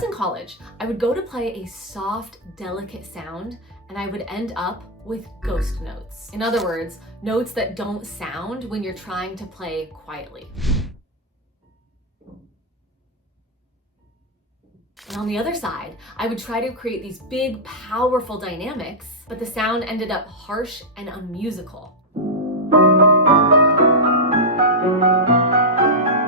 was in college, I would go to play a soft, delicate sound, and I would end up with ghost notes. In other words, notes that don't sound when you're trying to play quietly. And on the other side, I would try to create these big, powerful dynamics, but the sound ended up harsh and unmusical.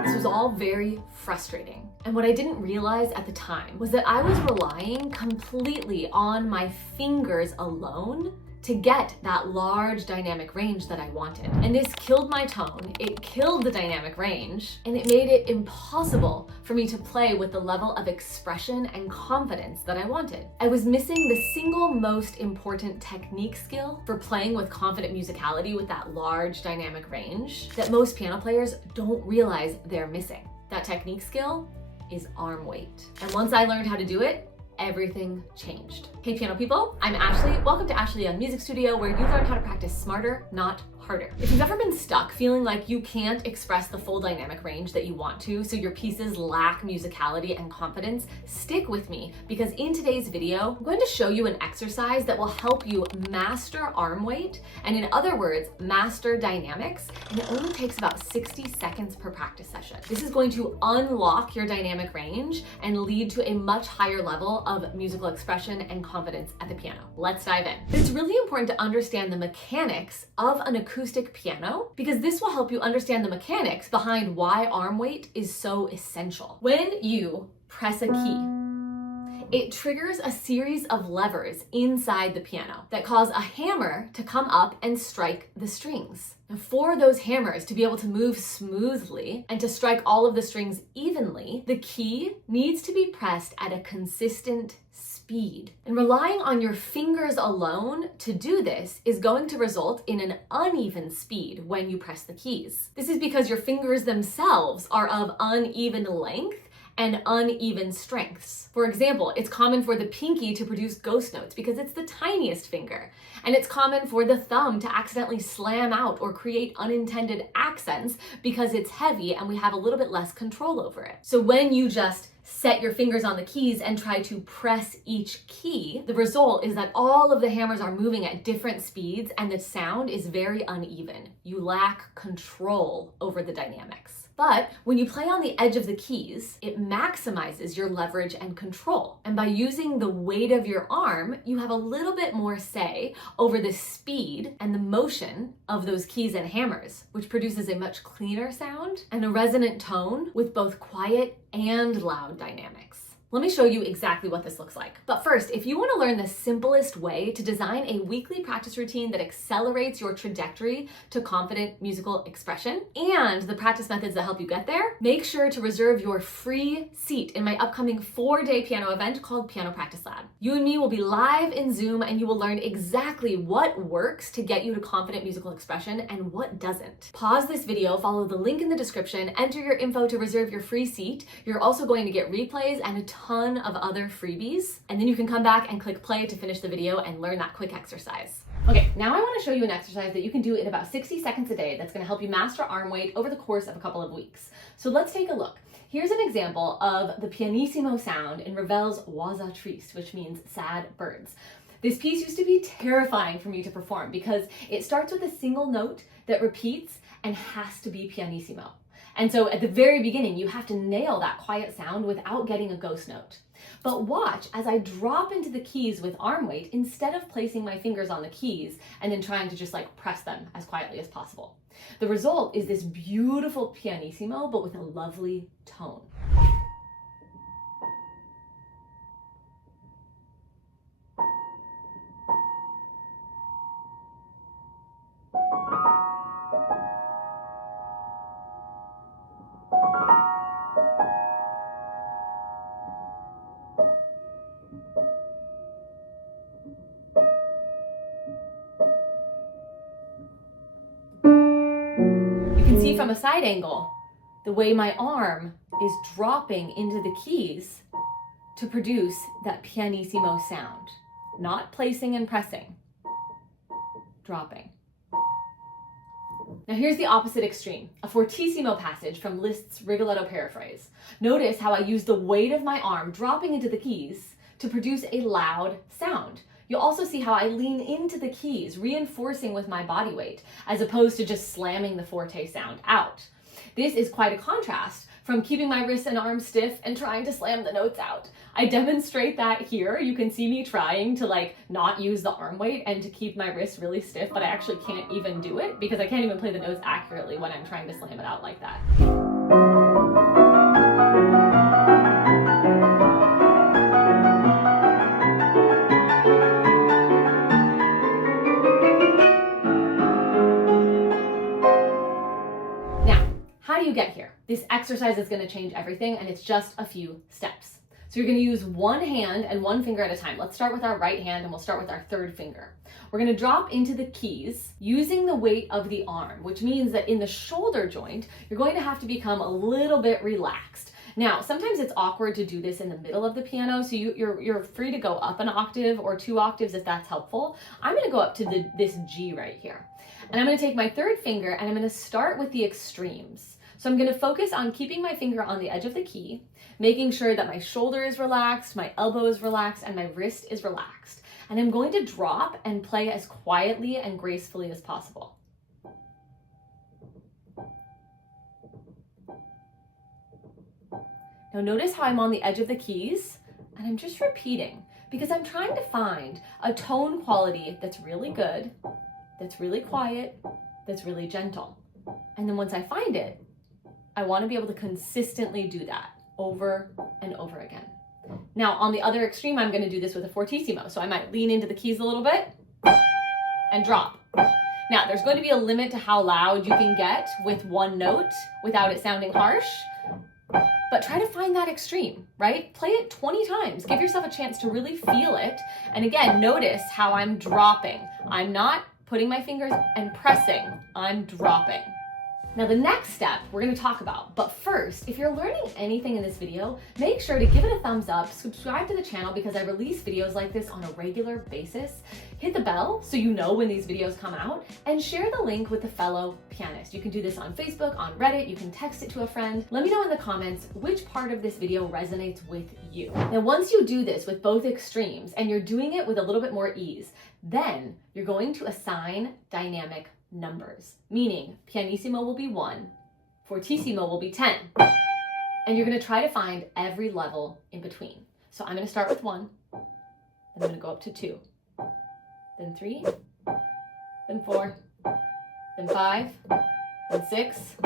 This was all very frustrating. And what I didn't realize at the time was that I was relying completely on my fingers alone to get that large dynamic range that I wanted. And this killed my tone, it killed the dynamic range, and it made it impossible for me to play with the level of expression and confidence that I wanted. I was missing the single most important technique skill for playing with confident musicality with that large dynamic range that most piano players don't realize they're missing. That technique skill is arm weight. And once I learned how to do it, everything changed. Hey piano people, I'm Ashley. Welcome to Ashley Young Music Studio, where you learn how to practice smarter, not harder. If you've ever been stuck feeling like you can't express the full dynamic range that you want to, so your pieces lack musicality and confidence, stick with me, because in today's video, I'm going to show you an exercise that will help you master arm weight, and in other words, master dynamics, and it only takes about 60 seconds per practice session. This is going to unlock your dynamic range and lead to a much higher level of musical expression and confidence at the piano. Let's dive in. It's really important to understand the mechanics of an acoustic piano, because this will help you understand the mechanics behind why arm weight is so essential. When you press a key, it triggers a series of levers inside the piano that cause a hammer to come up and strike the strings. And for those hammers to be able to move smoothly and to strike all of the strings evenly, the key needs to be pressed at a consistent speed. And relying on your fingers alone to do this is going to result in an uneven speed when you press the keys. This is because your fingers themselves are of uneven length and uneven strengths. For example, it's common for the pinky to produce ghost notes because it's the tiniest finger, and it's common for the thumb to accidentally slam out or create unintended accents because it's heavy and we have a little bit less control over it. So when you just set your fingers on the keys and try to press each key, the result is that all of the hammers are moving at different speeds and the sound is very uneven. You lack control over the dynamics. But when you play on the edge of the keys, it maximizes your leverage and control. And by using the weight of your arm, you have a little bit more say over the speed and the motion of those keys and hammers, which produces a much cleaner sound and a resonant tone with both quiet and loud dynamics. Let me show you exactly what this looks like. But first, if you want to learn the simplest way to design a weekly practice routine that accelerates your trajectory to confident musical expression and the practice methods that help you get there, make sure to reserve your free seat in my upcoming 4-day piano event called Piano Practice Lab. You and me will be live in Zoom, and you will learn exactly what works to get you to confident musical expression and what doesn't. Pause this video, follow the link in the description, enter your info to reserve your free seat. You're also going to get replays and a ton of other freebies, and then you can come back and click play to finish the video and learn that quick exercise. Okay, now I want to show you an exercise that you can do in about 60 seconds a day that's going to help you master arm weight over the course of a couple of weeks. So let's take a look. Here's an example of the pianissimo sound in Ravel's Oiseaux Tristes, which means sad birds. This piece used to be terrifying for me to perform because it starts with a single note that repeats and has to be pianissimo. And so at the very beginning, you have to nail that quiet sound without getting a ghost note. But watch as I drop into the keys with arm weight instead of placing my fingers on the keys and then trying to just press them as quietly as possible. The result is this beautiful pianissimo, but with a lovely tone. See from a side angle the way my arm is dropping into the keys to produce that pianissimo sound. Not placing and pressing, dropping. Now here's the opposite extreme, a fortissimo passage from Liszt's Rigoletto Paraphrase. Notice how I use the weight of my arm dropping into the keys to produce a loud sound. You'll also see how I lean into the keys, reinforcing with my body weight, as opposed to just slamming the forte sound out. This is quite a contrast from keeping my wrists and arms stiff and trying to slam the notes out. I demonstrate that here. You can see me trying to not use the arm weight and to keep my wrists really stiff, but I actually can't even do it because I can't even play the notes accurately when I'm trying to slam it out like that. How do you get here? This exercise is going to change everything, and it's just a few steps. So you're going to use one hand and one finger at a time. Let's start with our right hand, and we'll start with our third finger. We're going to drop into the keys using the weight of the arm, which means that in the shoulder joint, you're going to have to become a little bit relaxed. Now, sometimes it's awkward to do this in the middle of the piano, so you're free to go up an octave or 2 octaves if that's helpful. I'm going to go up to this G right here. And I'm going to take my third finger and I'm going to start with the extremes. So I'm going to focus on keeping my finger on the edge of the key, making sure that my shoulder is relaxed, my elbow is relaxed, and my wrist is relaxed. And I'm going to drop and play as quietly and gracefully as possible. Now notice how I'm on the edge of the keys, and I'm just repeating because I'm trying to find a tone quality that's really good, that's really quiet, that's really gentle. And then once I find it, I want to be able to consistently do that over and over again. Now, on the other extreme, I'm going to do this with a fortissimo. So I might lean into the keys a little bit and drop. Now, there's going to be a limit to how loud you can get with one note without it sounding harsh. But try to find that extreme, right? Play it 20 times. Give yourself a chance to really feel it. And again, notice how I'm dropping. I'm not putting my fingers and pressing. I'm dropping. Now the next step we're going to talk about, but first, if you're learning anything in this video, make sure to give it a thumbs up, subscribe to the channel because I release videos like this on a regular basis, hit the bell so you know when these videos come out, and share the link with a fellow pianist. You can do this on Facebook, on Reddit, you can text it to a friend. Let me know in the comments which part of this video resonates with you. Now once you do this with both extremes and you're doing it with a little bit more ease, then you're going to assign dynamic numbers, meaning pianissimo will be 1, fortissimo will be 10, and you're going to try to find every level in between. So I'm going to start with 1, then I'm going to go up to 2, then 3, then 4, then 5, then 6,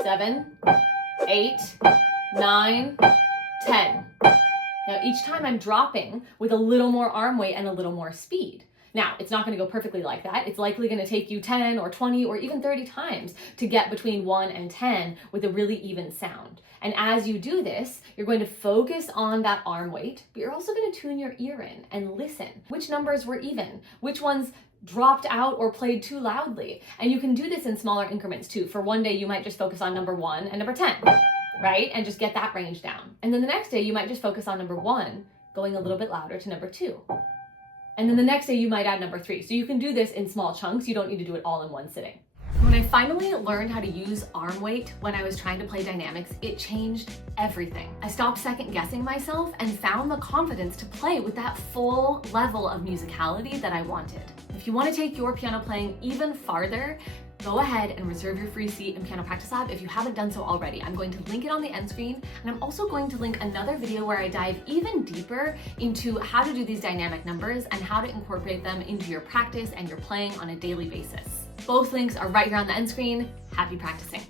7, 8, 9, 10. Now each time I'm dropping with a little more arm weight and a little more speed. Now, it's not going to go perfectly like that. It's likely going to take you 10 or 20 or even 30 times to get between 1 and 10 with a really even sound. And as you do this, you're going to focus on that arm weight, but you're also going to tune your ear in and listen. Which numbers were even? Which ones dropped out or played too loudly? And you can do this in smaller increments too. For one day, you might just focus on number 1 and number 10, right? And just get that range down. And then the next day, you might just focus on number 1, going a little bit louder to number 2. And then the next day you might add number 3. So you can do this in small chunks. You don't need to do it all in one sitting. When I finally learned how to use arm weight when I was trying to play dynamics, it changed everything. I stopped second guessing myself and found the confidence to play with that full level of musicality that I wanted. If you want to take your piano playing even farther, go ahead and reserve your free seat in Piano Practice Lab if you haven't done so already. I'm going to link it on the end screen, and I'm also going to link another video where I dive even deeper into how to do these dynamic numbers and how to incorporate them into your practice and your playing on a daily basis. Both links are right here on the end screen. Happy practicing.